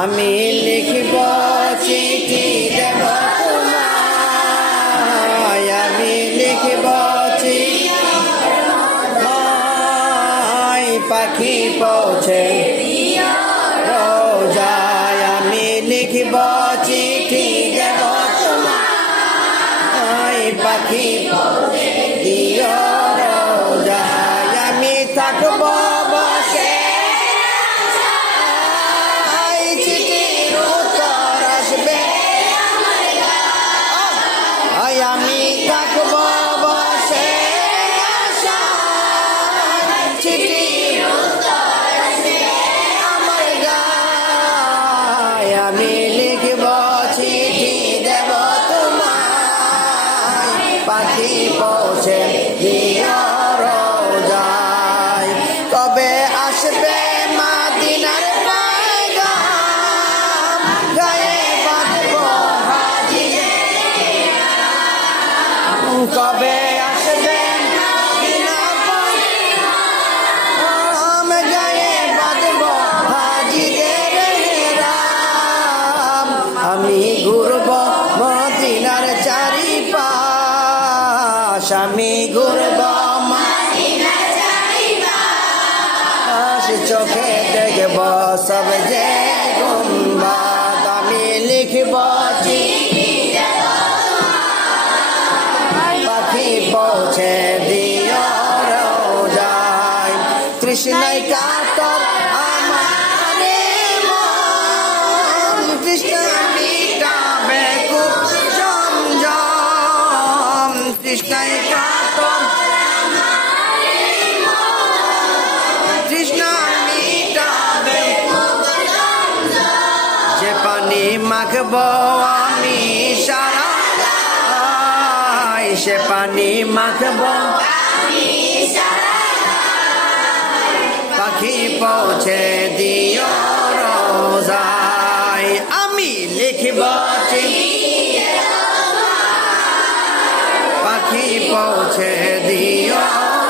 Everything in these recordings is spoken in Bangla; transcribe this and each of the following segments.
আমি লিখব চিঠি দেব তোমায়, আমি লিখব চিঠি পাখি পৌঁছে রোজায়, আমি লিখব চিঠি দেব তোমায় পাখি পৌঁছে দিও রোজায়, আমি থাকব বসে চিঠির উত্তর আসবে, আমি থাকব বসে চিঠির উত্তর আসবে আমার গায়, আমি লিখব চিঠি দেব তোমায় পাখি পৌঁছে দিও রোজায়, কবে আসবে মদিনার পয়গাম গায়ে বাঁধব হাজিরে, কবে আসবে মদিনার পয়গাম গায়ে বাঁধব হাজিরে রাম, আমি ঘুরব মদিনার চারিপাশ, আমি ঘুরব মদিনার চারিপাশ, চোখে দেখব সব যে গুম্বাদ, আমি লিখব চিঠি দেব পাখি পৌঁছে দিও রোজায়, তৃষ্ণায় কাতর আমার মন, তৃষ্ণা মিটাবে খুব জমজম, তৃষ্ণায় কাতর তৃষ্ণা মিটাবে যে পানি মাখব আমি সারা গায়, সে পানি মাখব পাখি পৌঁছে দিও রোজায়, আমি লিখব চিঠি পাখি পৌঁছে দিও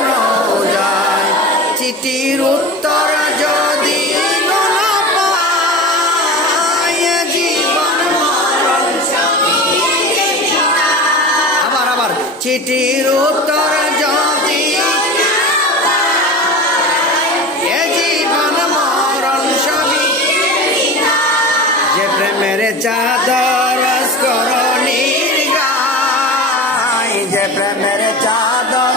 রোজায়, চিঠির উত্তর যদি না পাই জীবন মরণ আবার চিঠির উত্তর যদি জীবন মরণ সবই, যে প্রেমের চাদর স্মরণীর গায়, যে প্রেমের চাদর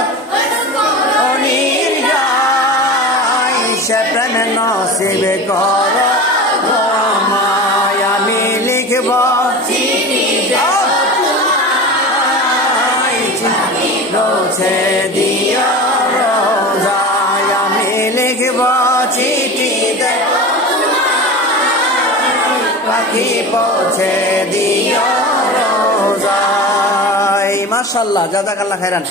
স্মরণীর গায়, সে প্রেম নসিব কর আমায়, আমি লিখব চিঠি পৌঁছে দিও রোজায়, আমি লিখব চিঠি দেব পাখি পৌঁছে দিও রোজায়। মাশাআল্লাহ, জাযাকাল্লাহ খাইরান।